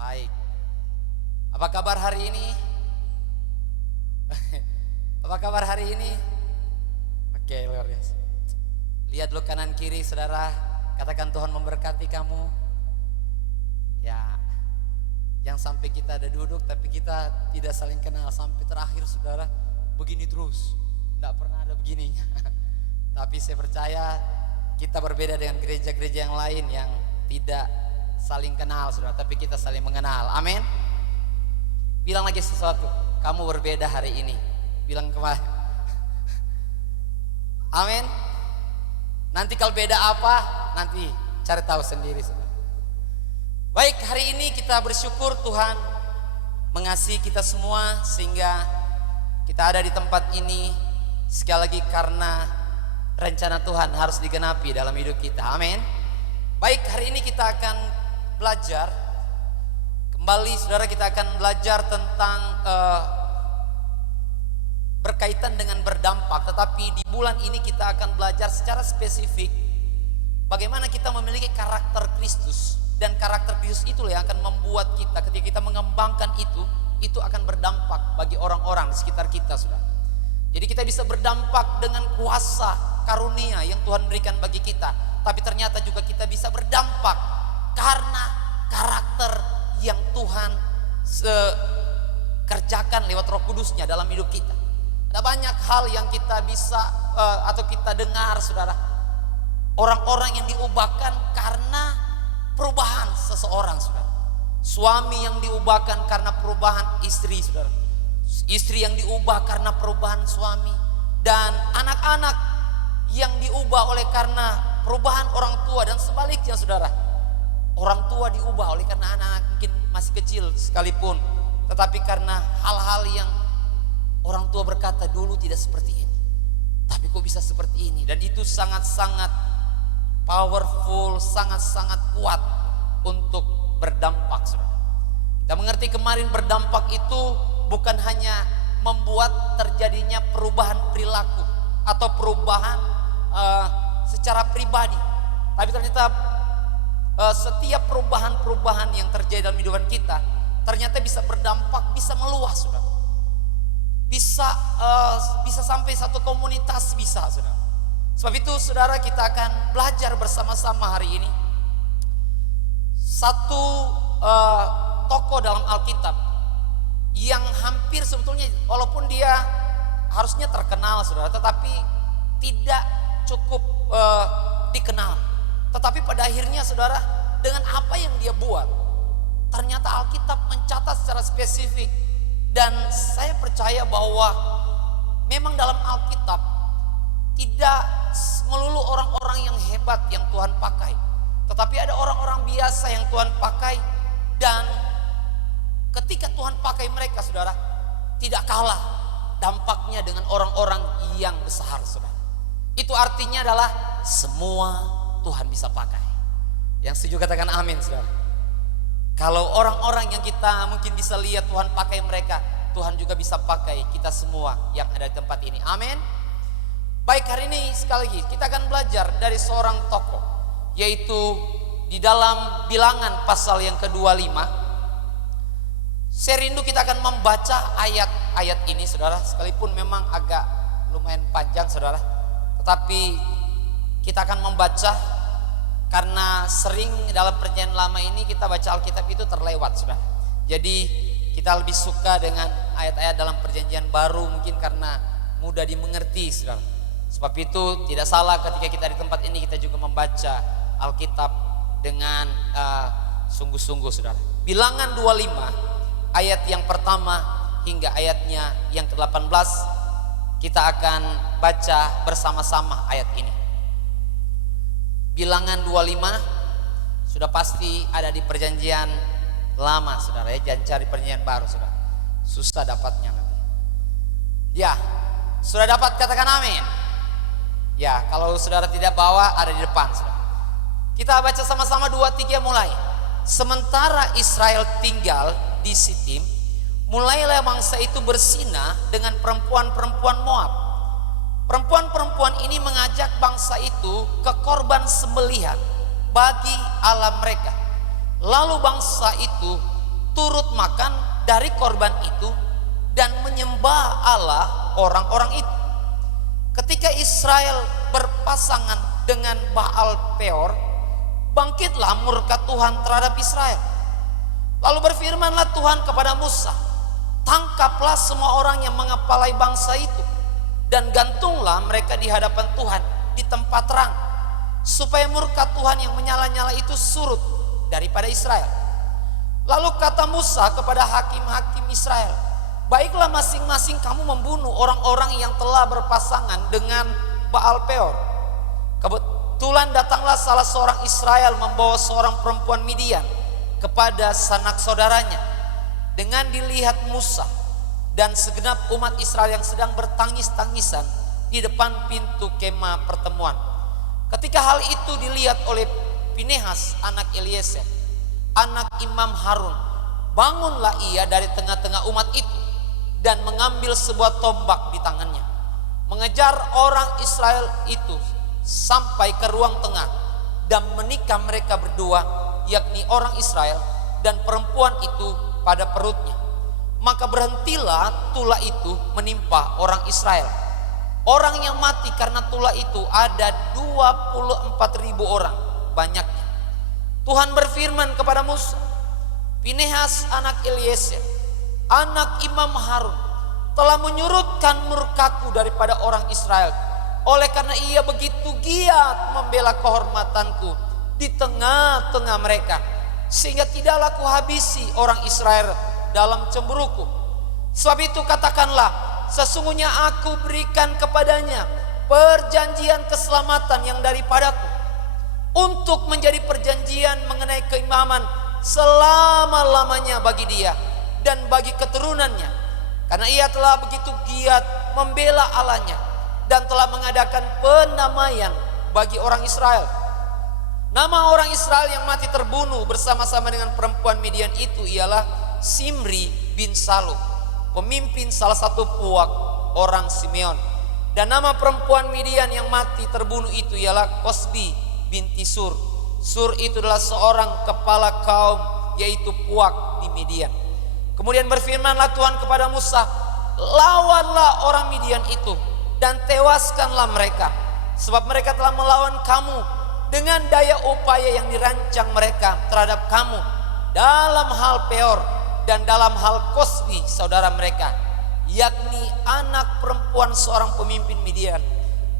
Baik. Apa kabar hari ini? Apa kabar hari ini? Oke, luar biasa. Lihat lu kanan kiri saudara, katakan Tuhan memberkati kamu. Ya, jangan sampai kita ada duduk tapi kita tidak saling kenal sampai terakhir saudara. Begini terus, tidak pernah ada begininya. Tapi saya percaya kita berbeda dengan gereja-gereja yang lain yang tidak saling kenal saudara, tapi kita saling mengenal. Amin. Bilang lagi sesuatu, kamu berbeda hari ini. Bilang kemarin. Amin. Nanti kalau beda apa, nanti cari tahu sendiri saudara. Baik, hari ini kita bersyukur Tuhan mengasihi kita semua sehingga kita ada di tempat ini sekali lagi karena rencana Tuhan harus digenapi dalam hidup kita. Amin. Baik, hari ini kita akan belajar kembali saudara, kita akan belajar tentang berkaitan dengan berdampak. Tetapi di bulan ini kita akan belajar secara spesifik bagaimana kita memiliki karakter Kristus. Dan karakter Kristus itulah yang akan membuat kita ketika kita mengembangkan itu akan berdampak bagi orang-orang di sekitar kita saudara. Jadi kita bisa berdampak dengan kuasa karunia yang Tuhan berikan bagi kita. Tapi ternyata juga kita bisa berdampak karena karakter yang Tuhan kerjakan lewat Roh Kudusnya dalam hidup kita. Ada banyak hal yang kita bisa atau kita dengar saudara, orang-orang yang diubahkan karena perubahan seseorang saudara. Suami yang diubahkan karena perubahan istri saudara. Istri yang diubah karena perubahan suami. Dan anak-anak yang diubah oleh karena perubahan orang tua. Dan sebaliknya saudara, orang tua diubah oleh karena anak-anak mungkin masih kecil sekalipun, tetapi karena hal-hal yang orang tua berkata dulu tidak seperti ini, tapi kok bisa seperti ini. Dan itu sangat-sangat powerful, sangat-sangat kuat untuk berdampak saudara. Kita mengerti kemarin berdampak itu bukan hanya membuat terjadinya perubahan perilaku atau perubahan secara pribadi, tapi ternyata setiap perubahan-perubahan yang terjadi dalam kehidupan kita ternyata bisa berdampak, bisa meluas saudara. Bisa sampai satu komunitas bisa saudara. Sebab itu saudara, kita akan belajar bersama-sama hari ini satu tokoh dalam Alkitab yang hampir sebetulnya walaupun dia harusnya terkenal saudara, tetapi tidak cukup dikenal. Tetapi pada akhirnya saudara, dengan apa yang dia buat, ternyata Alkitab mencatat secara spesifik. Dan saya percaya bahwa memang dalam Alkitab tidak melulu orang-orang yang hebat yang Tuhan pakai, tetapi ada orang-orang biasa yang Tuhan pakai. Dan ketika Tuhan pakai mereka saudara, tidak kalah dampaknya dengan orang-orang yang besar saudara. Itu artinya adalah semua Tuhan bisa pakai. Yang setuju katakan amin saudara. Kalau orang-orang yang kita mungkin bisa lihat Tuhan pakai mereka, Tuhan juga bisa pakai kita semua yang ada di tempat ini. Amin. Baik, hari ini sekali lagi kita akan belajar dari seorang tokoh, yaitu di dalam Bilangan pasal yang ke-25. Saya rindu kita akan membaca ayat-ayat ini saudara, sekalipun memang agak lumayan panjang saudara, tetapi kita akan membaca karena sering dalam perjanjian lama ini kita baca Alkitab itu terlewat saudara. Jadi kita lebih suka dengan ayat-ayat dalam perjanjian baru mungkin karena mudah dimengerti saudara. Sebab itu tidak salah ketika kita di tempat ini kita juga membaca Alkitab dengan sungguh-sungguh saudara. Bilangan 25 ayat yang pertama hingga ayatnya yang ke-18 kita akan baca bersama-sama ayat ini. Bilangan 25 sudah pasti ada di perjanjian lama saudara ya, jangan cari perjanjian baru saudara, susah dapatnya nanti. Ya, sudah dapat katakan amin. Ya, kalau saudara tidak bawa ada di depan saudara. Kita baca sama-sama 2-3 mulai. Sementara Israel tinggal di Sitim, mulailah bangsa itu bersinah dengan perempuan-perempuan Moab. Perempuan-perempuan ini mengajak bangsa itu ke korban sembelihan bagi Allah mereka. Lalu bangsa itu turut makan dari korban itu dan menyembah Allah orang-orang itu. Ketika Israel berpasangan dengan Baal Peor, bangkitlah murka Tuhan terhadap Israel. Lalu berfirmanlah Tuhan kepada Musa, tangkaplah semua orang yang mengepalai bangsa itu dan gantunglah mereka di hadapan Tuhan di tempat terang, supaya murka Tuhan yang menyala-nyala itu surut daripada Israel. Lalu kata Musa kepada hakim-hakim Israel, baiklah masing-masing kamu membunuh orang-orang yang telah berpasangan dengan Baal Peor. Kebetulan datanglah salah seorang Israel membawa seorang perempuan Midian kepada sanak saudaranya. Dengan dilihat Musa dan segenap umat Israel yang sedang bertangis-tangisan di depan pintu kemah pertemuan. Ketika hal itu dilihat oleh Pinehas anak Eliezer, anak Imam Harun, bangunlah ia dari tengah-tengah umat itu dan mengambil sebuah tombak di tangannya, mengejar orang Israel itu sampai ke ruang tengah dan menikam mereka berdua, yakni orang Israel dan perempuan itu pada perutnya. Maka berhentilah tulah itu menimpa orang Israel. Orang yang mati karena tulah itu ada 24.000 orang banyaknya. Tuhan berfirman kepada Musa, Pinehas anak Eliezer, anak Imam Harun, telah menyurutkan murkaku daripada orang Israel, oleh karena ia begitu giat membela kehormatanku di tengah-tengah mereka, sehingga tidaklah kuhabisi orang Israel dalam cemburuku. Sebab itu katakanlah, sesungguhnya aku berikan kepadanya perjanjian keselamatan yang daripadaku, untuk menjadi perjanjian mengenai keimaman selama-lamanya bagi dia dan bagi keturunannya, karena ia telah begitu giat membela Allahnya dan telah mengadakan penamaian bagi orang Israel. Nama orang Israel yang mati terbunuh bersama-sama dengan perempuan Midian itu ialah Simri bin Salu, pemimpin salah satu puak orang Simeon. Dan nama perempuan Midian yang mati terbunuh itu ialah Kosbi binti Sur. Sur itu adalah seorang kepala kaum, yaitu puak di Midian. Kemudian berfirmanlah Tuhan kepada Musa, lawanlah orang Midian itu dan tewaskanlah mereka, sebab mereka telah melawan kamu dengan daya upaya yang dirancang mereka terhadap kamu dalam hal Peor dan dalam hal Kosbi saudara mereka, yakni anak perempuan seorang pemimpin Midian.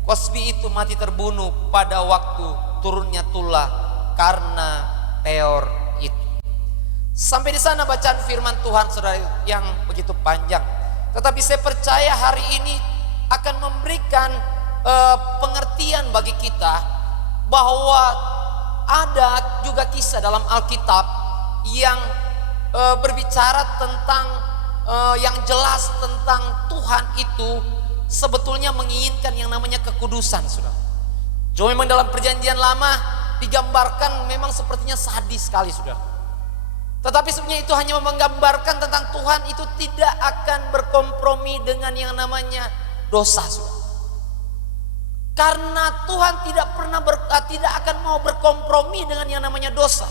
Kosbi itu mati terbunuh pada waktu turunnya tulah karena Peor itu. Sampai di sana bacaan firman Tuhan saudara yang begitu panjang, tetapi saya percaya hari ini akan memberikan pengertian bagi kita bahwa ada juga kisah dalam Alkitab yang berbicara tentang yang jelas tentang Tuhan itu sebetulnya menginginkan yang namanya kekudusan, saudara. Cuma memang dalam perjanjian lama digambarkan memang sepertinya sadis sekali, saudara. Tetapi sebenarnya itu hanya menggambarkan tentang Tuhan itu tidak akan berkompromi dengan yang namanya dosa, saudara. Karena Tuhan tidak akan mau berkompromi dengan yang namanya dosa,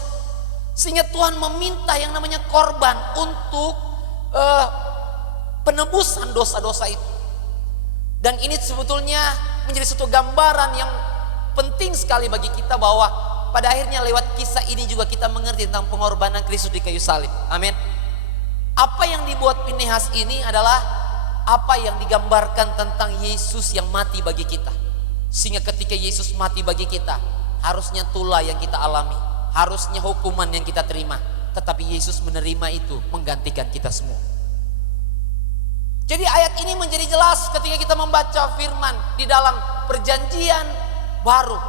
sehingga Tuhan meminta yang namanya korban untuk penebusan dosa-dosa itu. Dan ini sebetulnya menjadi satu gambaran yang penting sekali bagi kita, bahwa pada akhirnya lewat kisah ini juga kita mengerti tentang pengorbanan Kristus di kayu salib. Amin. Apa yang dibuat Pinehas ini adalah apa yang digambarkan tentang Yesus yang mati bagi kita. Sehingga ketika Yesus mati bagi kita, harusnya tulah yang kita alami, harusnya hukuman yang kita terima, tetapi Yesus menerima itu menggantikan kita semua. Jadi ayat ini menjadi jelas ketika kita membaca firman di dalam perjanjian baru.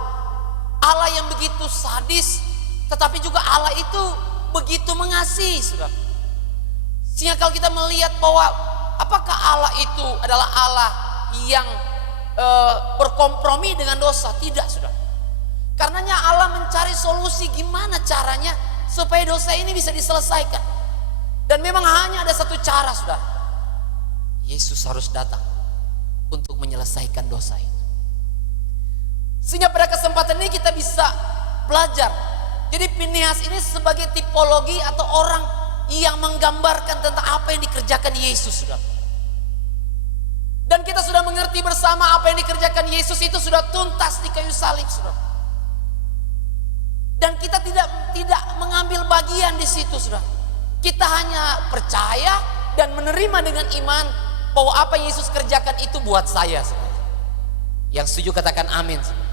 Allah yang begitu sadis, tetapi juga Allah itu begitu mengasihi, saudara. Sehingga kalau kita melihat bahwa apakah Allah itu adalah Allah yang berkompromi dengan dosa? Tidak, saudara. Karenanya Allah mencari solusi gimana caranya supaya dosa ini bisa diselesaikan. Dan memang hanya ada satu cara, saudara. Yesus harus datang untuk menyelesaikan dosa itu. Sehingga pada kesempatan ini kita bisa belajar. Jadi Pinehas ini sebagai tipologi atau orang yang menggambarkan tentang apa yang dikerjakan Yesus, saudara. Dan kita sudah mengerti bersama apa yang dikerjakan Yesus itu sudah tuntas di kayu salib, saudara. Dan kita tidak mengambil bagian di situ, saudara. Kita hanya percaya dan menerima dengan iman bahwa apa yang Yesus kerjakan itu buat saya, saudara. Yang setuju katakan amin, saudara.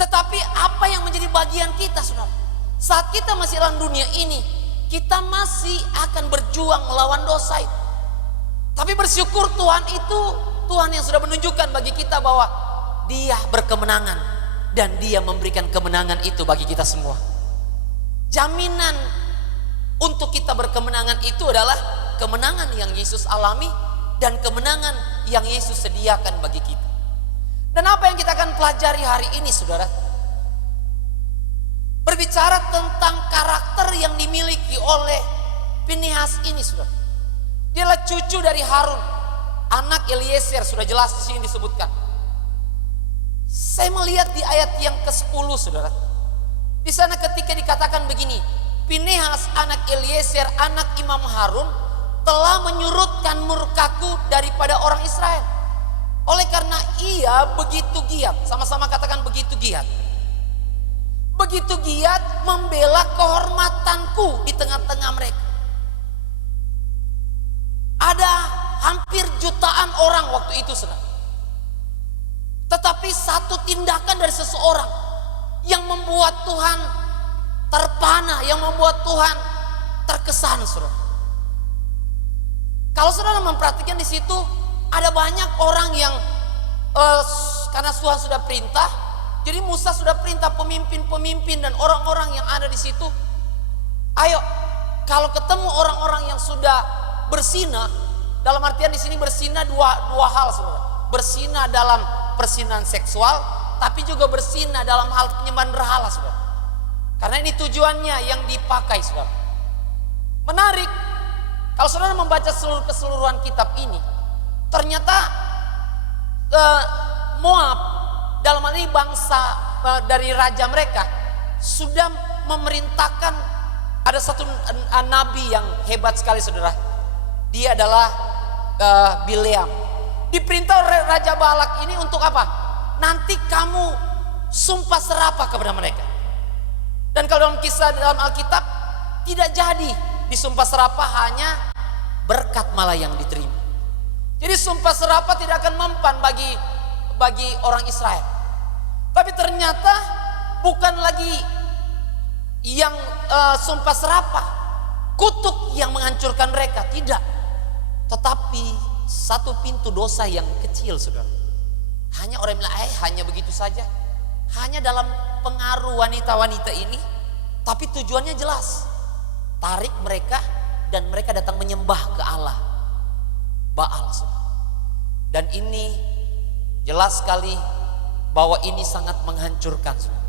Tetapi apa yang menjadi bagian kita, saudara? Saat kita masih dalam dunia ini, kita masih akan berjuang melawan dosa itu. Tapi bersyukur Tuhan itu, Tuhan yang sudah menunjukkan bagi kita bahwa Dia berkemenangan. Dan Dia memberikan kemenangan itu bagi kita semua. Jaminan untuk kita berkemenangan itu adalah kemenangan yang Yesus alami dan kemenangan yang Yesus sediakan bagi kita. Dan apa yang kita akan pelajari hari ini, saudara? Berbicara tentang karakter yang dimiliki oleh Pinehas ini, saudara. Dia adalah cucu dari Harun, anak Eliezer, sudah jelas di sini disebutkan. Saya melihat di ayat yang ke-10, saudara. Di sana ketika dikatakan begini, Pinehas anak Eliezer, anak Imam Harun, telah menyurutkan murkaku daripada orang Israel. Oleh karena ia begitu giat, sama-sama katakan begitu giat. Begitu giat membela kehormatanku di tengah-tengah mereka. Ada hampir jutaan orang waktu itu, saudara. Tetapi satu tindakan dari seseorang yang membuat Tuhan terpana, yang membuat Tuhan terkesan, saudara. Kalau saudara memperhatikan di situ, ada banyak orang yang karena Tuhan sudah perintah, jadi Musa sudah perintah pemimpin-pemimpin dan orang-orang yang ada di situ, ayo kalau ketemu orang-orang yang sudah berzina, dalam artian di sini berzina dua hal, saudara. Berzina dalam perzinahan seksual, tapi juga berzina dalam hal penyembahan berhala, saudara. Karena ini tujuannya yang dipakai, saudara. Menarik, kalau saudara membaca keseluruhan kitab ini, ternyata Moab, dalam hal ini bangsa dari raja mereka, sudah memerintahkan, ada satu nabi yang hebat sekali, saudara. Dia adalah Bileam. Diperintah oleh Raja Balak ini untuk apa? Nanti kamu sumpah serapah kepada mereka. Dan kalau dalam kisah dalam Alkitab, tidak jadi disumpah serapah, hanya berkat malah yang diterima. Jadi sumpah serapah tidak akan mempan bagi orang Israel. Tapi ternyata bukan lagi yang sumpah serapah, kutuk yang menghancurkan mereka, tidak. Tetapi satu pintu dosa yang kecil, saudara. Hanya orang bilang, hanya begitu saja. Hanya dalam pengaruh wanita-wanita ini. Tapi tujuannya jelas. Tarik mereka dan mereka datang menyembah ke Allah Baal, saudara. Dan ini jelas sekali bahwa ini sangat menghancurkan, saudara.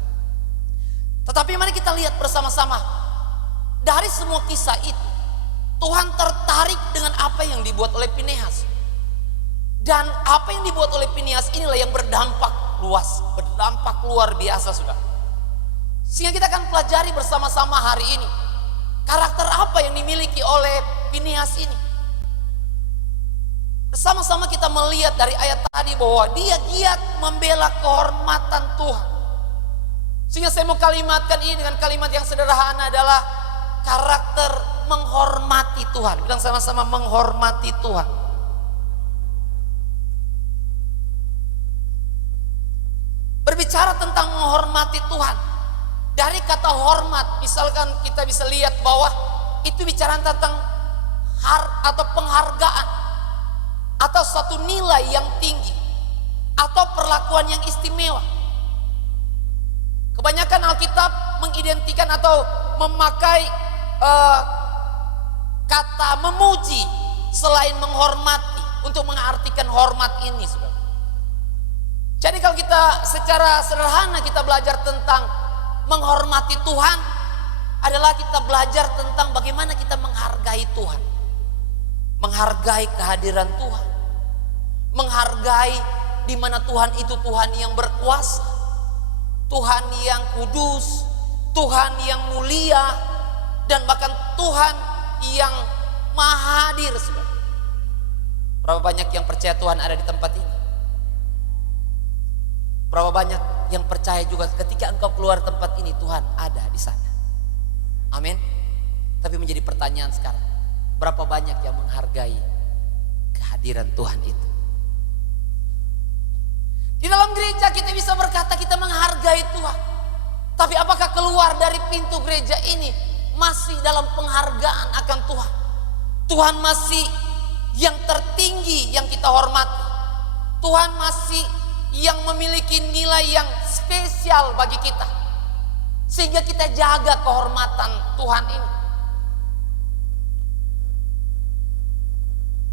Tetapi mari kita lihat bersama-sama. Dari semua kisah itu, Tuhan tertarik dengan apa yang dibuat oleh Pinehas. Dan apa yang dibuat oleh Pinehas inilah yang berdampak luas, berdampak luar biasa, saudara. Sehingga kita akan pelajari bersama-sama hari ini, karakter apa yang dimiliki oleh Pinehas ini. Bersama-sama kita melihat dari ayat tadi bahwa dia giat membela kehormatan Tuhan. Sehingga saya mau kalimatkan ini dengan kalimat yang sederhana, adalah karakter menghormati Tuhan. Bilang sama-sama, menghormati Tuhan. Berbicara tentang menghormati Tuhan, dari kata hormat, misalkan kita bisa lihat bahwa itu bicara tentang atau penghargaan, atau suatu nilai yang tinggi, atau perlakuan yang istimewa. Kebanyakan Alkitab mengidentikan atau memakai kata memuji selain menghormati, untuk mengartikan hormat ini, saudara. Jadi kalau kita secara sederhana kita belajar tentang menghormati Tuhan, adalah kita belajar tentang bagaimana kita menghargai Tuhan, menghargai kehadiran Tuhan, menghargai di mana Tuhan itu Tuhan yang berkuasa, Tuhan yang kudus, Tuhan yang mulia, dan bahkan Tuhan yang maha hadir, saudara. Berapa banyak yang percaya Tuhan ada di tempat ini? Berapa banyak yang percaya juga ketika engkau keluar tempat ini Tuhan ada di sana? Amin. Tapi menjadi pertanyaan sekarang, berapa banyak yang menghargai kehadiran Tuhan itu? Di dalam gereja kita bisa berkata kita menghargai Tuhan. Tapi apakah keluar dari pintu gereja ini masih dalam penghargaan akan Tuhan? Tuhan masih yang tertinggi yang kita hormati. Tuhan masih yang memiliki nilai yang spesial bagi kita, sehingga kita jaga kehormatan Tuhan ini.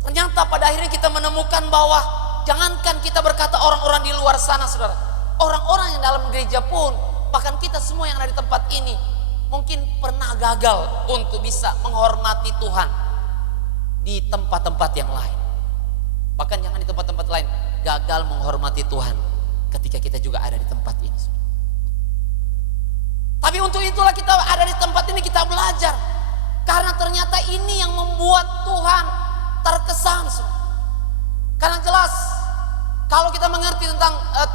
Ternyata pada akhirnya kita menemukan bahwa jangankan kita berkata orang-orang di luar sana, saudara, orang-orang yang dalam gereja pun, bahkan kita semua yang ada di tempat ini mungkin pernah gagal untuk bisa menghormati Tuhan di tempat-tempat yang lain. Bahkan jangan di tempat-tempat lain, gagal menghormati Tuhan ketika kita juga ada di tempat ini. Tapi untuk itulah kita ada di tempat ini, kita belajar. Karena ternyata ini yang membuat Tuhan terkesan. Karena jelas kalau kita mengerti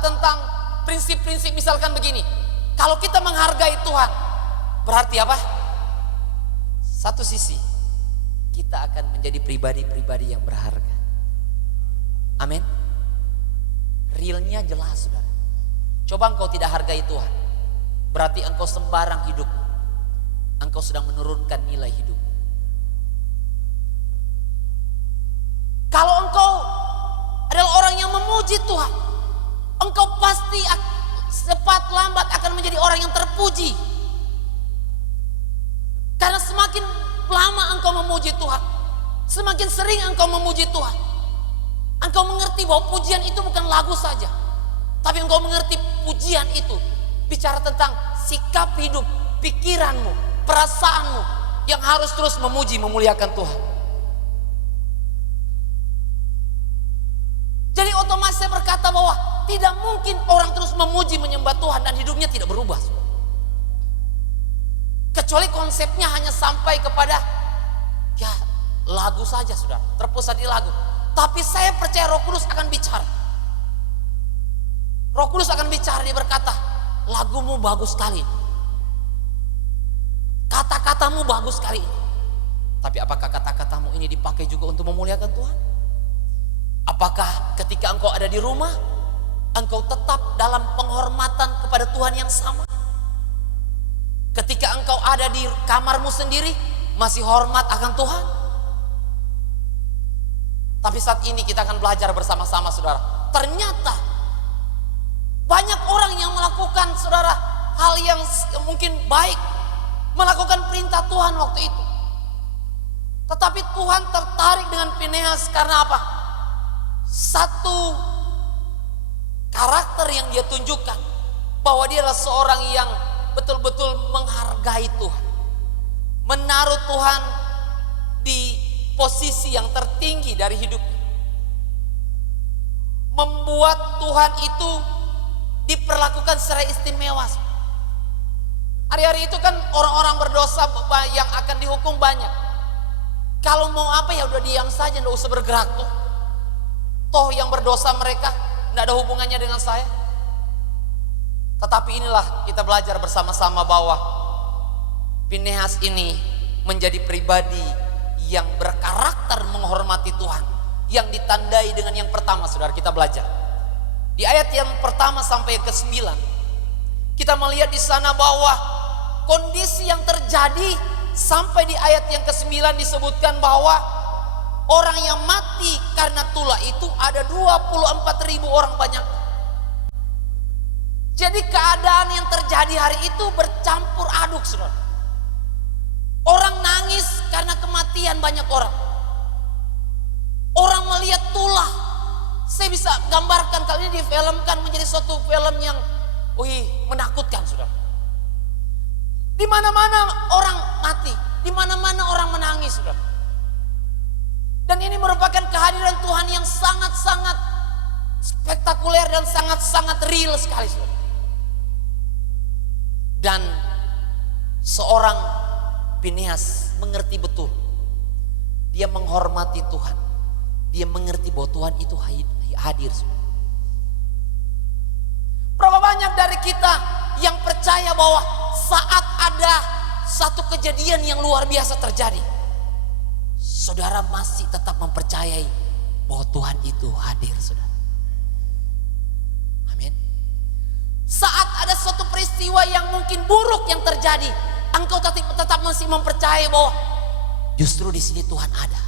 tentang prinsip-prinsip, misalkan begini, kalau kita menghargai Tuhan, berarti apa? Satu sisi, kita akan menjadi pribadi-pribadi yang berharga. Amin. Realnya jelas, saudara. Coba engkau tidak hargai Tuhan, berarti engkau sembarang hidup. Engkau sedang menurunkan nilai hidup. Kalau engkau adalah orang yang memuji Tuhan, engkau pasti cepat lambat akan menjadi orang yang terpuji. Karena semakin lama engkau memuji Tuhan, semakin sering engkau memuji Tuhan, engkau mengerti bahwa pujian itu bukan lagu saja, tapi engkau mengerti pujian itu bicara tentang sikap hidup, pikiranmu, perasaanmu yang harus terus memuji, memuliakan Tuhan. Jadi otomatis saya berkata bahwa tidak mungkin orang terus memuji, menyembah Tuhan dan hidupnya tidak berubah. Kecuali konsepnya hanya sampai kepada ya lagu saja, saudara, terpusat di lagu. Tapi saya percaya Roh Kudus akan bicara. Roh Kudus akan bicara, dia berkata, lagumu bagus sekali, kata-katamu bagus sekali. Tapi apakah kata-katamu ini dipakai juga untuk memuliakan Tuhan? Apakah ketika engkau ada di rumah, engkau tetap dalam penghormatan kepada Tuhan yang sama? Ketika engkau ada di kamarmu sendiri, masih hormat akan Tuhan? Tapi saat ini kita akan belajar bersama-sama, saudara. Ternyata banyak orang yang melakukan, saudara, hal yang mungkin baik, melakukan perintah Tuhan waktu itu. Tetapi Tuhan tertarik dengan Fineas karena apa? Satu karakter yang dia tunjukkan, bahwa dia adalah seorang yang betul-betul menghargai Tuhan, menaruh Tuhan di posisi yang tertinggi dari hidupnya, membuat Tuhan itu diperlakukan secara istimewa. Hari-hari itu kan orang-orang berdosa yang akan dihukum banyak. Kalau mau apa ya udah diam saja, nggak usah bergerak tuh. Toh yang berdosa mereka nggak ada hubungannya dengan saya. Tetapi inilah kita belajar bersama-sama bahwa Fineas ini menjadi pribadi yang berkarakter menghormati Tuhan, yang ditandai dengan yang pertama, saudara. Kita belajar di ayat yang pertama sampai ke-9, kita melihat di sana bahwa kondisi yang terjadi sampai di ayat yang ke-9 disebutkan bahwa orang yang mati karena tulah itu ada 24.000 orang banyak. Jadi keadaan yang terjadi hari itu bercampur aduk, saudara. Orang nangis karena kematian banyak orang. Orang melihat tulah. Saya bisa gambarkan kali ini difilmkan menjadi suatu film yang menakutkan, saudara. Di mana-mana orang mati, di mana-mana orang menangis, saudara. Dan ini merupakan kehadiran Tuhan yang sangat-sangat spektakuler dan sangat-sangat real sekali, saudara. Dan seorang Fineas mengerti betul. Dia menghormati Tuhan. Dia mengerti bahwa Tuhan itu hadir. Berapa banyak dari kita yang percaya bahwa saat ada satu kejadian yang luar biasa terjadi, saudara masih tetap mempercayai bahwa Tuhan itu hadir, saudara. Amin. Saat ada suatu peristiwa yang mungkin buruk yang terjadi, engkau tetap masih mempercayai bahwa justru di sini Tuhan ada.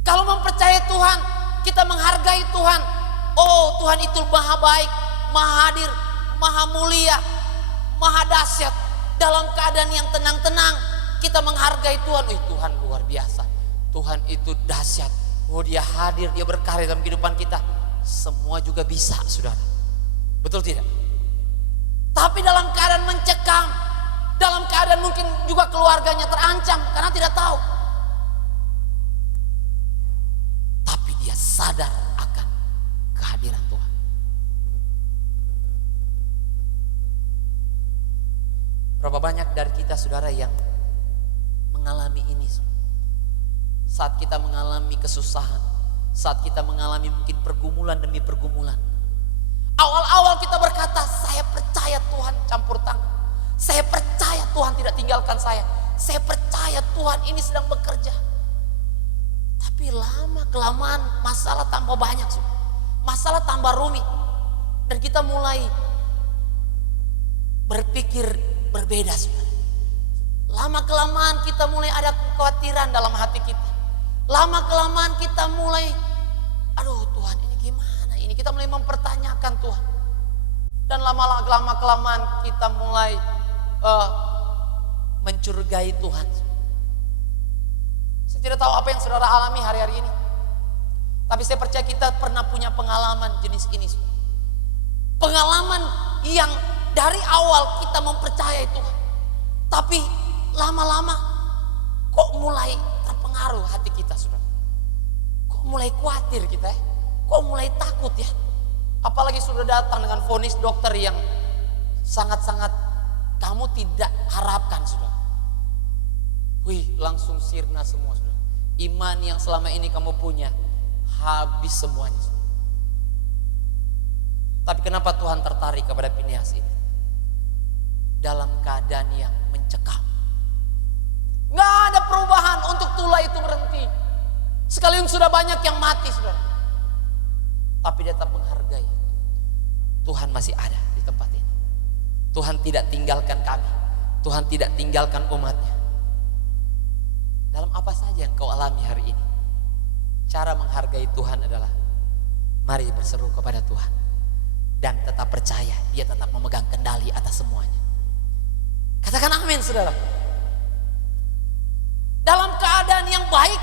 Kalau mempercayai Tuhan, kita menghargai Tuhan. Oh, Tuhan itu maha baik, maha hadir, maha mulia, maha dahsyat. Dalam keadaan yang tenang-tenang, kita menghargai Tuhan. Tuhan luar biasa. Tuhan itu dahsyat. Oh, dia hadir, dia berkarya dalam kehidupan kita. Semua juga bisa, saudara. Betul tidak? Tapi dalam keadaan mencekam, dalam keadaan mungkin juga keluarganya terancam karena tidak tahu. Tapi dia sadar akan kehadiran Tuhan. Berapa banyak dari kita, saudara, yang mengalami ini? Saat kita mengalami kesusahan, saat kita mengalami mungkin pergumulan demi pergumulan, awal-awal kita berkata, saya percaya Tuhan campur tangan, saya percaya Tuhan tidak tinggalkan saya percaya Tuhan ini sedang bekerja. Tapi lama kelamaan masalah tambah banyak, masalah tambah rumit, dan kita mulai berpikir berbeda, saudara. Lama kelamaan kita mulai ada kekhawatiran dalam hati kita. Lama kelamaan kita mulai, aduh Tuhan ini gimana ini? Kita mulai mempertanyakan Tuhan. Dan lama kelamaan kita mulai mencurigai Tuhan. Saya tidak tahu apa yang saudara alami hari-hari ini. Tapi saya percaya kita pernah punya pengalaman jenis ini. Pengalaman yang dari awal kita mempercayai Tuhan. Tapi lama-lama kok mulai terpengaruh hati kita, saudara. Kok mulai khawatir kita ya? Kok mulai takut ya? Apalagi sudah datang dengan vonis dokter yang sangat-sangat kamu tidak harapkan, saudara. Wih, langsung sirna semua, saudara. Iman yang selama ini kamu punya habis semuanya, saudara. Tapi kenapa Tuhan tertarik kepada Fineas ini? Dalam keadaan yang mencekam, nggak ada perubahan untuk tulah itu berhenti. Sekalian sudah banyak yang mati, saudara. Tapi dia tetap menghargai. Tuhan masih ada di tempat ini. Tuhan tidak tinggalkan kami. Tuhan tidak tinggalkan umatnya. Dalam apa saja yang kau alami hari ini, cara menghargai Tuhan adalah mari berseru kepada Tuhan. Dan tetap percaya dia tetap memegang kendali atas semuanya. Katakan amin, saudara. Dalam keadaan yang baik,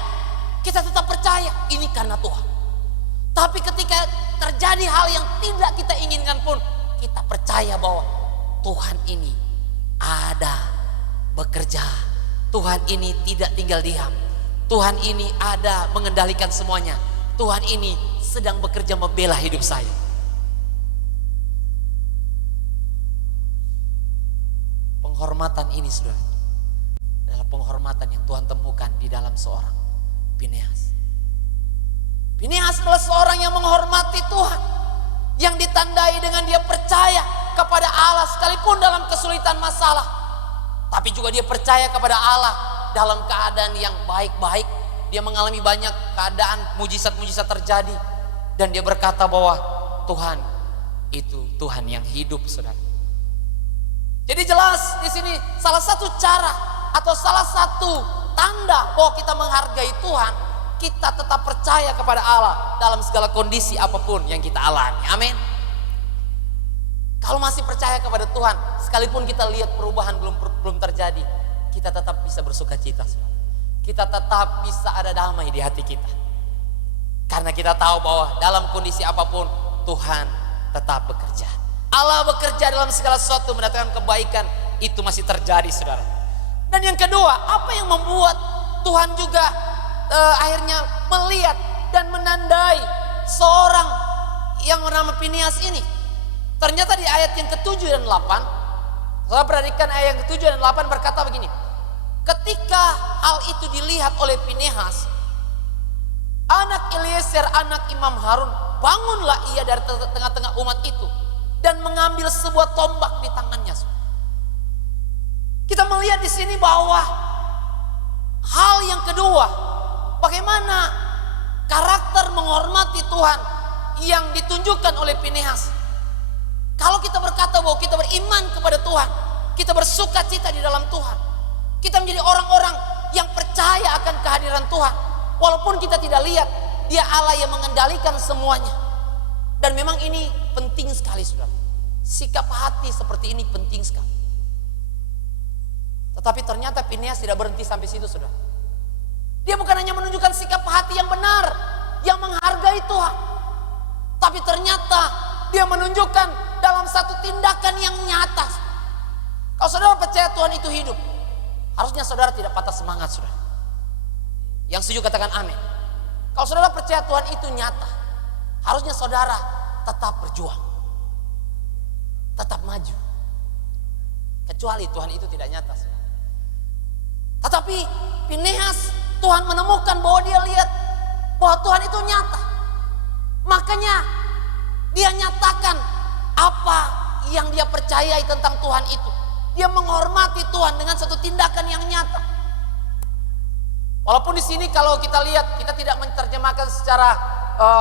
kita tetap percaya ini karena Tuhan. Tapi ketika terjadi hal yang tidak kita inginkan pun, kita percaya bahwa Tuhan ini ada bekerja. Tuhan ini tidak tinggal diam. Tuhan ini ada mengendalikan semuanya. Tuhan ini sedang bekerja membela hidup saya. Penghormatan ini, saudara, adalah penghormatan yang Tuhan temukan di dalam seorang Fineas. Fineas adalah seorang yang menghormati Tuhan, yang ditandai dengan dia percaya kepada Allah sekalipun dalam kesulitan masalah. Tapi juga dia percaya kepada Allah dalam keadaan yang baik-baik. Dia mengalami banyak keadaan mujizat-mujizat terjadi, dan dia berkata bahwa Tuhan itu Tuhan yang hidup, saudara. Jadi jelas di sini salah satu cara atau salah satu tanda bahwa kita menghargai Tuhan, kita tetap percaya kepada Allah dalam segala kondisi apapun yang kita alami. Amin. Kalau masih percaya kepada Tuhan, sekalipun kita lihat perubahan belum terjadi, kita tetap bisa bersuka cita. Kita tetap bisa ada damai di hati kita. Karena kita tahu bahwa dalam kondisi apapun Tuhan tetap bekerja. Allah bekerja dalam segala sesuatu mendatangkan kebaikan, itu masih terjadi, saudara. Dan yang kedua, apa yang membuat Tuhan juga akhirnya melihat dan menandai seorang yang bernama Fineas ini? Ternyata di ayat yang ke-7 dan 8, Saudara perhatikan ayat yang ke-7 dan 8 berkata begini. Ketika hal itu dilihat oleh Pinehas, anak Eliezer, anak Imam Harun, bangunlah ia dari tengah-tengah umat itu dan mengambil sebuah tombak di tangannya. Kita melihat di sini bahwa hal yang kedua, bagaimana karakter menghormati Tuhan yang ditunjukkan oleh Pinehas. Kalau kita berkata bahwa kita beriman kepada Tuhan, kita bersuka cita di dalam Tuhan, kita menjadi orang-orang yang percaya akan kehadiran Tuhan, walaupun kita tidak lihat, Dia Allah yang mengendalikan semuanya. Dan memang ini penting sekali, saudara. Sikap hati seperti ini penting sekali. Tetapi ternyata Pinehas tidak berhenti sampai situ, saudara. Dia bukan hanya menunjukkan sikap hati yang benar, yang menghargai Tuhan, tapi ternyata dia menunjukkan dalam satu tindakan yang nyata. Kalau saudara percaya Tuhan itu hidup, harusnya saudara tidak patah semangat, saudara. Yang setuju katakan amin. Kalau saudara percaya Tuhan itu nyata, harusnya saudara tetap berjuang, tetap maju. Kecuali Tuhan itu tidak nyata, saudara. Tetapi Pinehas, Tuhan menemukan bahwa dia lihat bahwa Tuhan itu nyata. Makanya dia nyatakan apa yang dia percayai tentang Tuhan itu. Dia menghormati Tuhan dengan satu tindakan yang nyata. Walaupun di sini kalau kita lihat, kita tidak menerjemahkan secara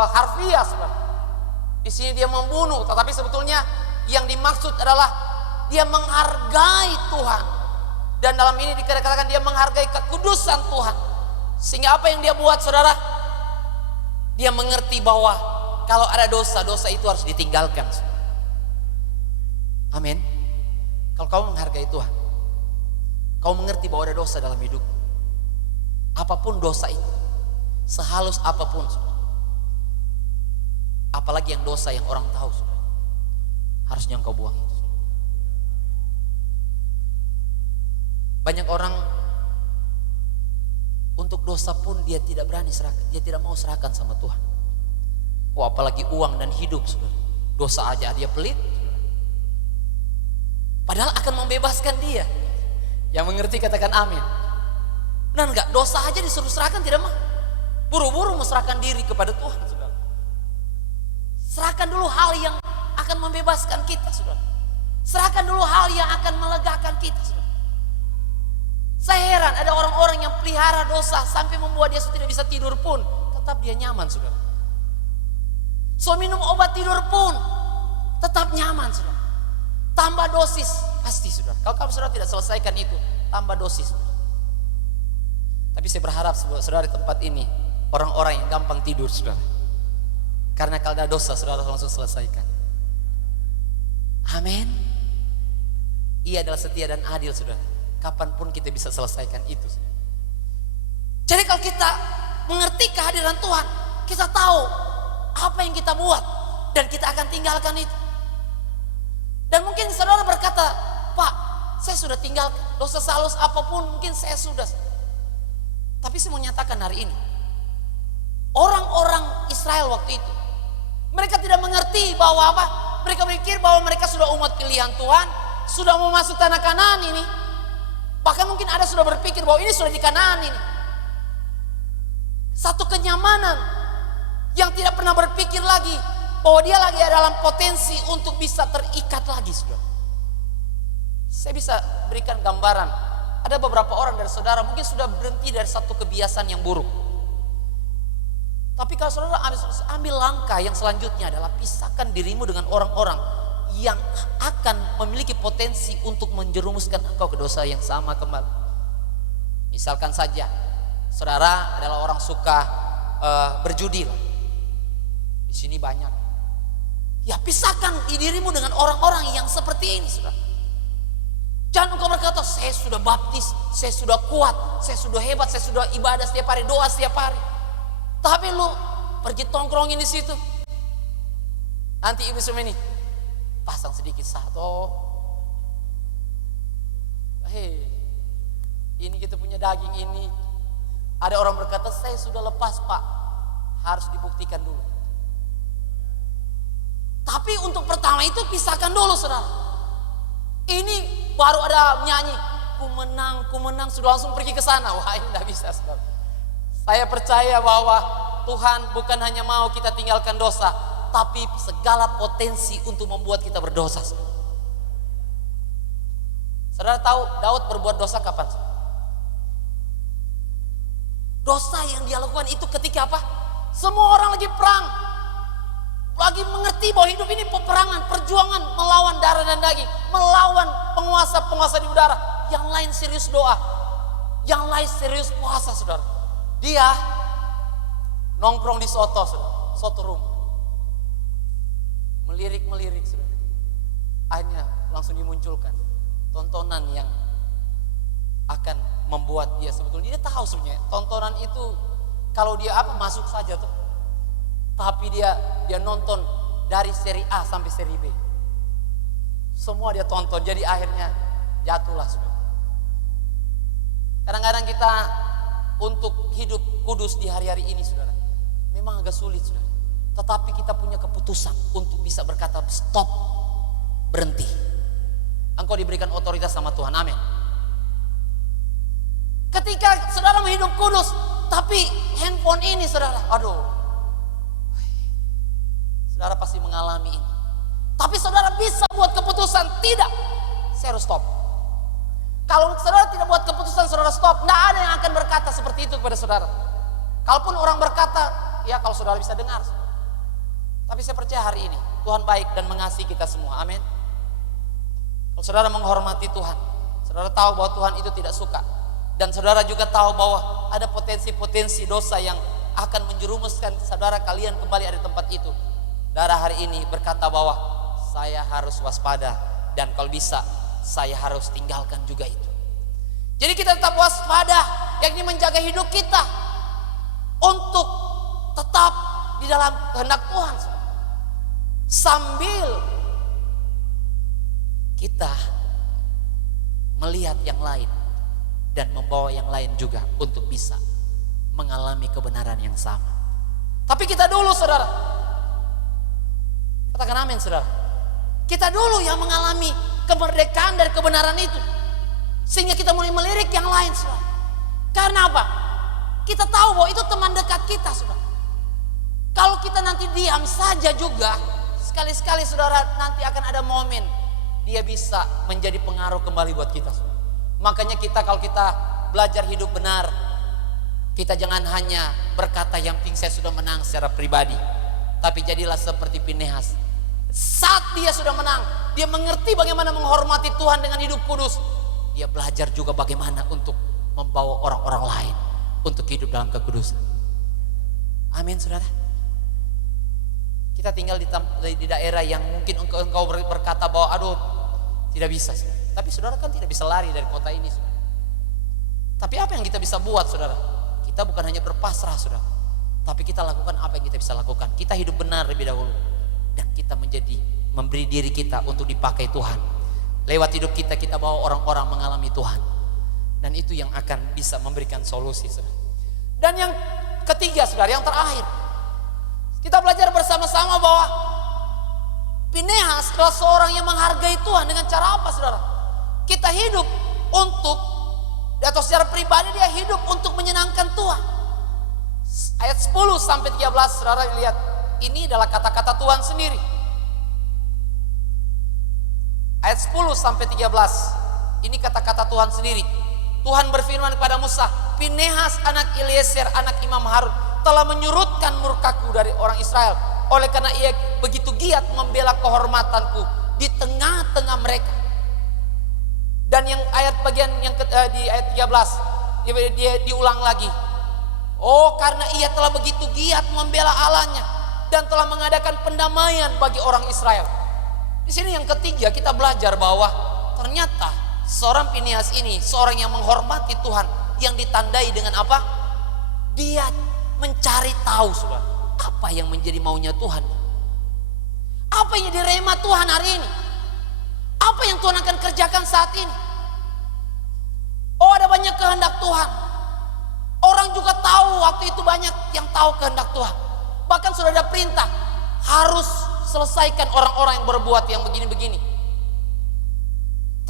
harfiah, saudara. Di sini dia membunuh, tetapi sebetulnya yang dimaksud adalah dia menghargai Tuhan. Dan dalam ini dikatakan dia menghargai kekudusan Tuhan. Sehingga apa yang dia buat, saudara? Dia mengerti bahwa kalau ada dosa, dosa itu harus ditinggalkan. Amin. Kalau kau menghargai Tuhan, kau mengerti bahwa ada dosa dalam hidup. Apapun dosa itu, sehalus apapun, saudara. Apalagi yang dosa yang orang tahu, saudara, harusnya engkau buang itu. Banyak orang untuk dosa pun dia tidak berani serahkan, dia tidak mau serahkan sama Tuhan. Oh, apalagi uang dan hidup, saudara. Dosa aja dia pelit, saudara. Padahal akan membebaskan dia. Yang mengerti katakan amin. Benar enggak? Dosa aja disuruh serahkan tidak mau. Buru-buru menyerahkan diri kepada Tuhan, saudara. Serahkan dulu hal yang akan membebaskan kita, saudara. Serahkan dulu hal yang akan melegakan kita, saudara. Saya heran ada orang-orang yang pelihara dosa sampai membuat dia tidak bisa tidur pun tetap dia nyaman, saudara. So minum obat tidur pun tetap nyaman, saudara. Tambah dosis pasti, saudara. Kalau saudara tidak selesaikan itu, tambah dosis, saudara. Tapi saya berharap saudara di tempat ini orang-orang yang gampang tidur, saudara. Karena kalau ada dosa, saudara langsung selesaikan. Amin. Ia adalah setia dan adil, saudara. Kapanpun kita bisa selesaikan itu. Jadi kalau kita mengerti kehadiran Tuhan, kita tahu apa yang kita buat dan kita akan tinggalkan itu. Dan mungkin saudara berkata, Pak, saya sudah tinggalkan dosa sehalus apapun, mungkin saya sudah. Tapi saya mau nyatakan hari ini, orang-orang Israel waktu itu, mereka tidak mengerti bahwa apa? Mereka berpikir bahwa mereka sudah umat pilihan Tuhan, sudah mau masuk tanah Kanaan ini. Bahkan mungkin ada sudah berpikir bahwa ini sudah di Kanaan ini. Satu kenyamanan yang tidak pernah berpikir lagi bahwa dia lagi dalam potensi untuk bisa terikat lagi, saudara. Saya bisa berikan gambaran. Ada beberapa orang dari saudara mungkin sudah berhenti dari satu kebiasaan yang buruk. Tapi kalau saudara ambil langkah yang selanjutnya adalah pisahkan dirimu dengan orang-orang yang akan memiliki potensi untuk menjerumuskan engkau ke dosa yang sama kembali. Misalkan saja saudara adalah orang suka berjudi. Di sini banyak. Ya, pisahkan dirimu dengan orang-orang yang seperti ini, saudara. Jangan engkau berkata, saya sudah baptis, saya sudah kuat, saya sudah hebat, saya sudah ibadah setiap hari, doa setiap hari. Tapi lu pergi tongkrongin di situ. Nanti ibu semua ini pasang sedikit satu. Hei, ini kita punya daging ini. Ada orang berkata, saya sudah lepas, Pak. Harus dibuktikan dulu. Tapi untuk pertama itu pisahkan dulu, saudara. Ini baru ada nyanyi, ku menang, sudah langsung pergi ke sana. Wah, ini tidak bisa, saudara. Saya percaya bahwa Tuhan bukan hanya mau kita tinggalkan dosa, tapi segala potensi untuk membuat kita berdosa. Saudara tahu Daud berbuat dosa kapan? Dosa yang dia lakukan itu ketika apa? Semua orang lagi perang, lagi mengerti bahwa hidup ini peperangan, perjuangan melawan darah dan daging, melawan penguasa-penguasa di udara. Yang lain serius doa, yang lain serius puasa, saudara. Dia nongkrong di soto, saudara, soto rumah, melirik, saudara. Akhirnya langsung dimunculkan tontonan yang akan membuat dia sebetulnya, dia tahu sebenarnya tontonan itu kalau dia masuk saja tuh, tapi dia nonton dari seri A sampai seri B, semua dia tonton, jadi akhirnya jatuhlah, saudara. Kadang-kadang kita untuk hidup kudus di hari-hari ini, saudara, memang agak sulit, saudara. Tetapi kita punya keputusan untuk bisa berkata stop, berhenti. Engkau diberikan otoritas sama Tuhan, amin. Ketika saudara hidup kudus, tapi handphone ini, saudara, aduh, saudara pasti mengalami ini. Tapi saudara bisa buat keputusan, tidak, saya harus stop. Kalau saudara tidak buat keputusan, saudara stop, tidak ada yang akan berkata seperti itu kepada saudara. Kalaupun orang berkata, ya kalau saudara bisa dengar. Tapi saya percaya hari ini Tuhan baik dan mengasihi kita semua, amin. Kalau saudara menghormati Tuhan, saudara tahu bahwa Tuhan itu tidak suka. Dan saudara juga tahu bahwa ada potensi-potensi dosa yang akan menjerumuskan saudara kalian kembali dari tempat itu. Saudara hari ini berkata bahwa saya harus waspada, dan kalau bisa saya harus tinggalkan juga itu. Jadi kita tetap waspada, yakni menjaga hidup kita untuk tetap di dalam kehendak Tuhan, sambil kita melihat yang lain dan membawa yang lain juga untuk bisa mengalami kebenaran yang sama. Tapi kita dulu, saudara, katakan amin, saudara. Kita dulu yang mengalami kemerdekaan dari kebenaran itu, sehingga kita mulai melirik yang lain, saudara. Karena apa? Kita tahu bahwa itu teman dekat kita, saudara. Kalau kita nanti diam saja juga, sekali-sekali, saudara, nanti akan ada momen dia bisa menjadi pengaruh kembali buat kita, saudara. Makanya kita, kalau kita belajar hidup benar, kita jangan hanya berkata yang penting saya sudah menang secara pribadi, tapi jadilah seperti Pinehas. Saat dia sudah menang, dia mengerti bagaimana menghormati Tuhan dengan hidup kudus. Dia belajar juga bagaimana untuk membawa orang-orang lain untuk hidup dalam kekudusan. Amin, saudara. Kita tinggal di daerah yang mungkin engkau berkata bahwa aduh tidak bisa, saudara. Tapi saudara kan tidak bisa lari dari kota ini, saudara. Tapi apa yang kita bisa buat, saudara? Kita bukan hanya berpasrah, saudara, tapi kita lakukan apa yang kita bisa lakukan. Kita hidup benar lebih dahulu, dan kita memberi diri kita untuk dipakai Tuhan. Lewat hidup kita, kita bawa orang-orang mengalami Tuhan, dan itu yang akan bisa memberikan solusi, saudara. Dan yang ketiga, saudara, yang terakhir, kita belajar bersama-sama bahwa Pinehas adalah seorang yang menghargai Tuhan. Dengan cara apa, saudara? Kita hidup untuk, atau secara pribadi dia hidup untuk menyenangkan Tuhan. Ayat 10 sampai 13, saudara lihat, ini adalah kata-kata Tuhan sendiri. Ayat 10 sampai 13, ini kata-kata Tuhan sendiri. Tuhan berfirman kepada Musa, Pinehas anak Eliezer anak Imam Harun telah menyurutkan murkaku dari orang Israel, oleh karena ia begitu giat membela kehormatanku di tengah-tengah mereka. Dan yang ayat bagian yang di ayat 13 dia diulang lagi. Oh, karena ia telah begitu giat membela Allahnya dan telah mengadakan pendamaian bagi orang Israel. Di sini yang ketiga kita belajar bahwa ternyata seorang Pinehas ini seorang yang menghormati Tuhan, yang ditandai dengan apa? Dia mencari tahu, saudara, apa yang menjadi maunya Tuhan. Apa yang jadi rema Tuhan hari ini? Apa yang Tuhan akan kerjakan saat ini? Oh, ada banyak kehendak Tuhan. Orang juga tahu waktu itu banyak yang tahu kehendak Tuhan. Bahkan sudah ada perintah, harus selesaikan orang-orang yang berbuat yang begini-begini.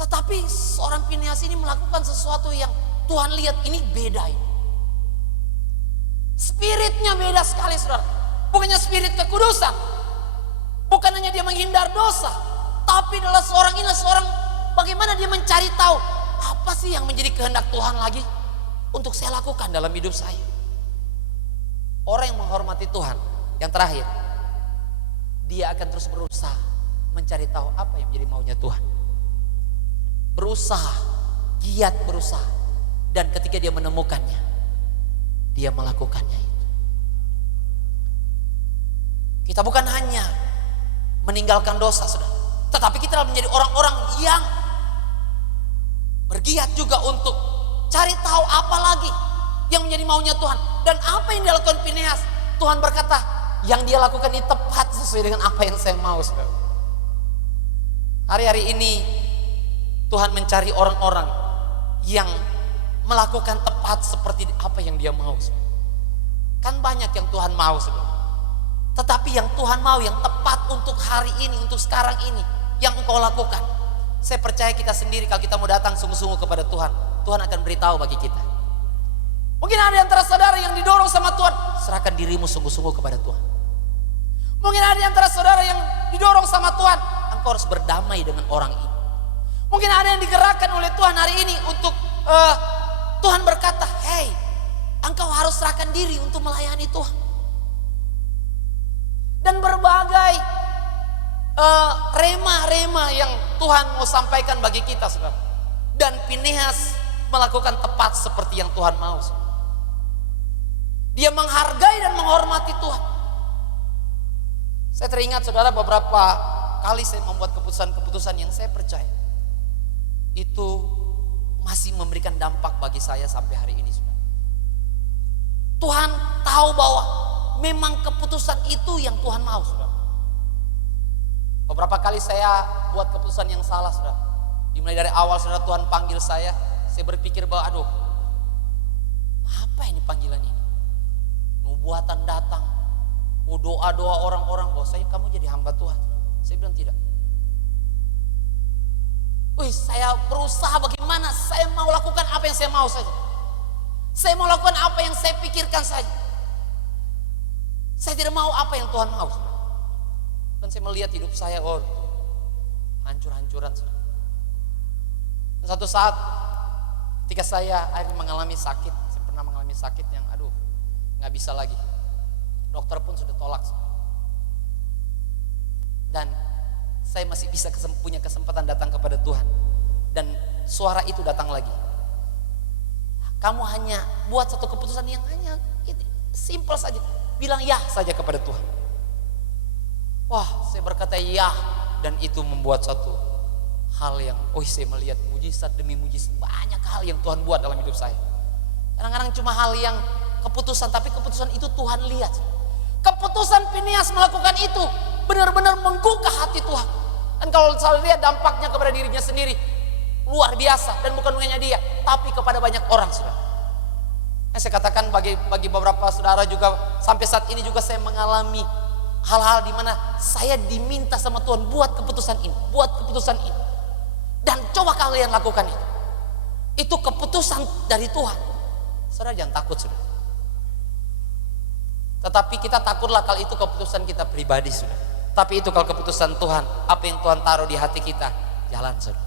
Tetapi seorang Finehas ini melakukan sesuatu yang Tuhan lihat ini beda ini. Spiritnya beda sekali, saudara. Bukannya spirit kekudusan. Bukan hanya dia menghindar dosa. Tapi adalah seorang bagaimana dia mencari tahu. Apa sih yang menjadi kehendak Tuhan lagi untuk saya lakukan dalam hidup saya. Orang yang menghormati Tuhan. Yang terakhir. Dia akan terus berusaha mencari tahu apa yang menjadi maunya Tuhan. Berusaha. Giat berusaha. Dan ketika dia menemukannya, dia melakukannya itu. Kita bukan hanya meninggalkan dosa, saudara, tetapi kita menjadi orang-orang yang bergiat juga untuk cari tahu apa lagi yang menjadi maunya Tuhan. Dan apa yang dilakukan Finehas, Tuhan berkata, yang dia lakukan ini tepat sesuai dengan apa yang saya mau, saudara. Hari-hari ini Tuhan mencari orang-orang yang melakukan tepat seperti apa yang dia mau. Kan banyak yang Tuhan mau, saudara. Tetapi yang Tuhan mau, yang tepat untuk hari ini, untuk sekarang ini, yang engkau lakukan. Saya percaya kita sendiri kalau kita mau datang sungguh-sungguh kepada Tuhan, Tuhan akan beritahu bagi kita. Mungkin ada antara saudara yang didorong sama Tuhan, serahkan dirimu sungguh-sungguh kepada Tuhan. Mungkin ada antara saudara yang didorong sama Tuhan, engkau harus berdamai dengan orang ini. Mungkin ada yang digerakkan oleh Tuhan hari ini untuk Tuhan berkata, hey, engkau harus serahkan diri untuk melayani Tuhan. Dan berbagai rema-rema yang Tuhan mau sampaikan bagi kita, saudara. Dan Finehas melakukan tepat seperti yang Tuhan mau, saudara. Dia menghargai dan menghormati Tuhan. Saya teringat, saudara, beberapa kali saya membuat keputusan-keputusan yang saya percaya itu masih memberikan dampak bagi saya sampai hari ini, saudara. Tuhan tahu bahwa memang keputusan itu yang Tuhan mau, saudara. Beberapa kali saya buat keputusan yang salah, saudara. Dimulai dari awal, saudara, Tuhan panggil saya berpikir bahwa aduh, apa ini panggilan ini? Nubuatan datang, doa-doa orang-orang bahwa kamu jadi hamba Tuhan. Saya bilang tidak. Saya berusaha bagaimana saya mau lakukan apa yang saya mau saja. Saya mau lakukan apa yang saya pikirkan saja. Saya tidak mau apa yang Tuhan mau. Dan saya melihat hidup saya, hancur-hancuran. Dan satu saat ketika saya akhirnya mengalami sakit, saya pernah mengalami sakit yang nggak bisa lagi. Dokter pun sudah tolak. Dan saya masih bisa punya kesempatan datang kepada Tuhan. Dan suara itu datang lagi. Kamu hanya buat satu keputusan yang hanya simple saja. Bilang ya saja kepada Tuhan. Saya berkata ya. Dan itu membuat satu hal yang saya melihat mujizat demi mujizat. Banyak hal yang Tuhan buat dalam hidup saya. Kadang-kadang cuma hal yang keputusan, tapi keputusan itu Tuhan lihat. Keputusan Finehas melakukan itu benar-benar menggugah hati Tuhan. Dan kalau saya lihat dampaknya kepada dirinya sendiri luar biasa, dan bukan hanya dia, tapi kepada banyak orang, saudara. Saya katakan bagi beberapa saudara juga sampai saat ini juga saya mengalami hal-hal di mana saya diminta sama Tuhan buat keputusan ini, dan coba kalian lakukan itu. Itu keputusan dari Tuhan. Saudara jangan takut, saudara. Tetapi kita takutlah kalau itu keputusan kita pribadi, saudara. Tapi itu kalau keputusan Tuhan, apa yang Tuhan taruh di hati kita, jalan, saudara.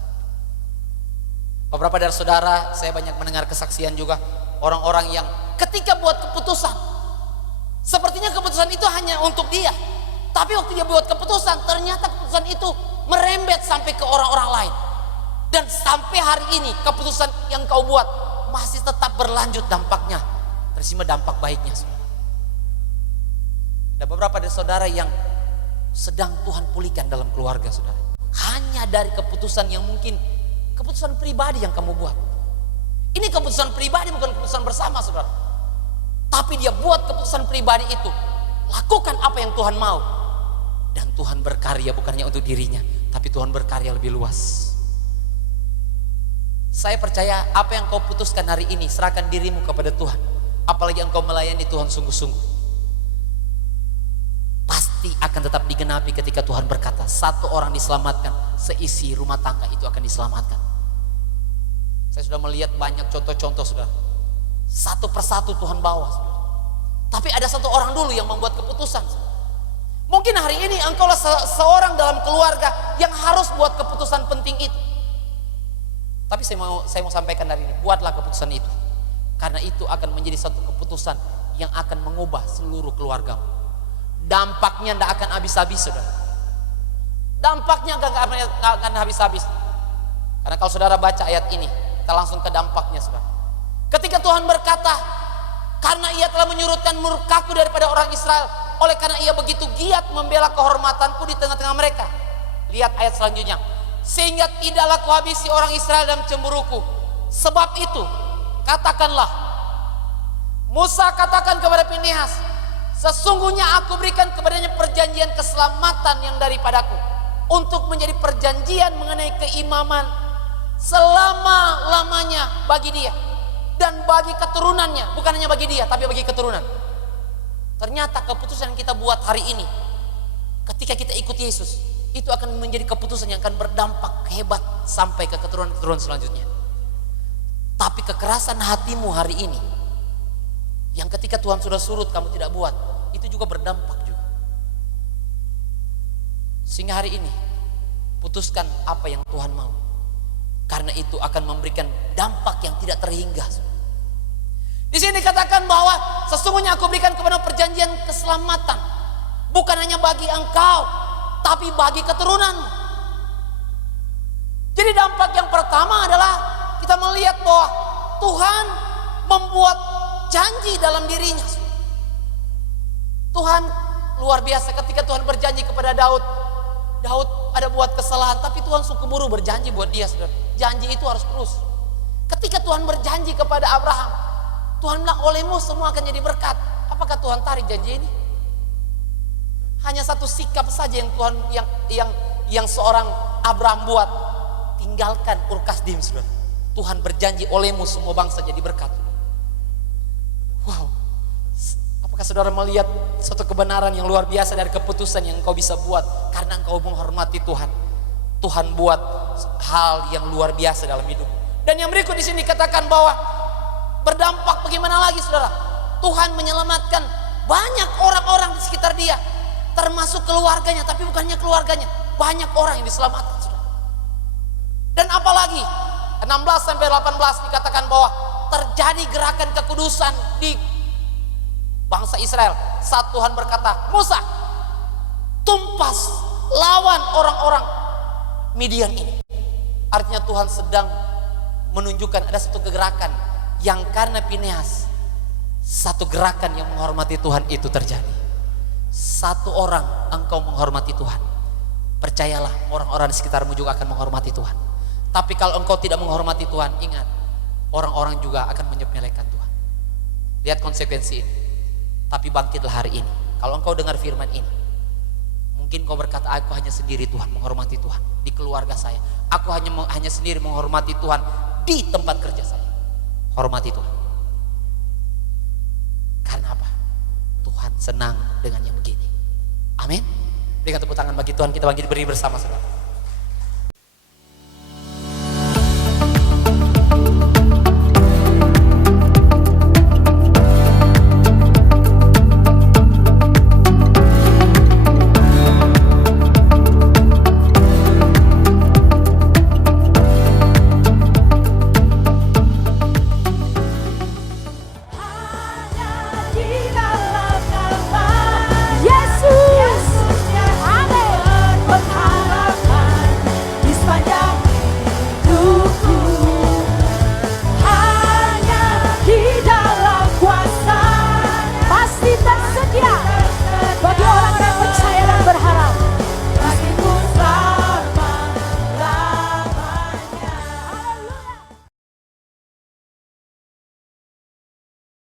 Beberapa dari saudara, saya banyak mendengar kesaksian juga orang-orang yang ketika buat keputusan, sepertinya keputusan itu hanya untuk dia. Tapi waktu dia buat keputusan, ternyata keputusan itu merembet sampai ke orang-orang lain. Dan sampai hari ini keputusan yang kau buat masih tetap berlanjut dampaknya. Terima dampak baiknya, saudara. Ada beberapa dari saudara yang sedang Tuhan pulihkan dalam keluarga, saudara. Hanya dari keputusan yang mungkin keputusan pribadi yang kamu buat. Ini keputusan pribadi, bukan keputusan bersama, saudara. Tapi dia buat keputusan pribadi itu. Lakukan apa yang Tuhan mau. Dan Tuhan berkarya bukan hanya untuk dirinya, tapi Tuhan berkarya lebih luas. Saya percaya apa yang kau putuskan hari ini, serahkan dirimu kepada Tuhan. Apalagi engkau melayani Tuhan sungguh-sungguh. Pasti akan tetap digenapi ketika Tuhan berkata, satu orang diselamatkan, seisi rumah tangga itu akan diselamatkan. Saya sudah melihat banyak contoh-contoh, saudara. Satu persatu Tuhan bawa, saudara. Tapi ada satu orang dulu yang membuat keputusan, saudara. Mungkin hari ini engkaulah seorang dalam keluarga yang harus buat keputusan penting itu. Tapi saya mau sampaikan dari ini, buatlah keputusan itu. Karena itu akan menjadi satu keputusan yang akan mengubah seluruh keluargamu. Dampaknya tidak akan habis-habis, saudara. Dampaknya gak akan habis-habis. Karena kalau saudara baca ayat ini, kita langsung ke dampaknya, saudara. Ketika Tuhan berkata, karena ia telah menyurutkan murkaku daripada orang Israel, oleh karena ia begitu giat membela kehormatanku di tengah-tengah mereka. Lihat ayat selanjutnya. Sehingga tidaklah kuhabisi orang Israel dalam cemburuku. Sebab itu katakanlah, Musa katakan kepada Pinehas, sesungguhnya aku berikan kepadanya perjanjian keselamatan yang daripadaku, untuk menjadi perjanjian mengenai keimaman selama-lamanya bagi dia dan bagi keturunannya. Bukan hanya bagi dia, tapi bagi keturunan. Ternyata keputusan yang kita buat hari ini, ketika kita ikut Yesus, itu akan menjadi keputusan yang akan berdampak hebat sampai ke keturunan-keturunan selanjutnya. Tapi kekerasan hatimu hari ini, yang ketika Tuhan sudah surut kamu tidak buat, itu juga berdampak juga. Sehingga hari ini putuskan apa yang Tuhan mau, karena itu akan memberikan dampak yang tidak terhingga. Di sini dikatakan bahwa sesungguhnya aku berikan kepada perjanjian keselamatan, bukan hanya bagi engkau, tapi bagi keturunanmu. Jadi dampak yang pertama adalah kita melihat bahwa Tuhan membuat janji dalam dirinya. Tuhan luar biasa ketika Tuhan berjanji kepada Daud. Daud ada buat kesalahan, tapi Tuhan suka buru berjanji buat dia, saudara. Janji itu harus terus. Ketika Tuhan berjanji kepada Abraham, Tuhan bilang olehmu semua akan jadi berkat. Apakah Tuhan tarik janji ini? Hanya satu sikap saja yang Tuhan yang seorang Abraham buat, tinggalkan Ur Kasdim, saudara. Tuhan berjanji olehmu semua bangsa jadi berkat. Wow. Apakah saudara melihat suatu kebenaran yang luar biasa dari keputusan yang engkau bisa buat karena engkau menghormati Tuhan? Tuhan buat hal yang luar biasa dalam hidup. Dan yang berikut di sini katakan bahwa berdampak bagaimana lagi, saudara? Tuhan menyelamatkan banyak orang-orang di sekitar dia, termasuk keluarganya. Tapi bukannya keluarganya, banyak orang yang diselamatkan, saudara. Dan apalagi 16 sampai 18 dikatakan bahwa terjadi gerakan kekudusan di bangsa Israel saat Tuhan berkata, Musa, tumpas lawan orang-orang Midian ini. Artinya Tuhan sedang menunjukkan ada satu gerakan yang karena Pinehas, satu gerakan yang menghormati Tuhan itu terjadi. Satu orang engkau menghormati Tuhan, percayalah orang-orang di sekitarmu juga akan menghormati Tuhan. Tapi kalau engkau tidak menghormati Tuhan, ingat, orang-orang juga akan menyepelekan Tuhan. Lihat konsekuensi ini. Tapi bangkitlah hari ini. Kalau engkau dengar firman ini, mungkin kau berkata, aku hanya sendiri Tuhan menghormati Tuhan di keluarga saya. Aku hanya sendiri menghormati Tuhan di tempat kerja saya. Hormati Tuhan. Karena apa? Tuhan senang dengan yang begini. Amin. Berikan tepuk tangan bagi Tuhan, kita bangkit beri bersama, saudara.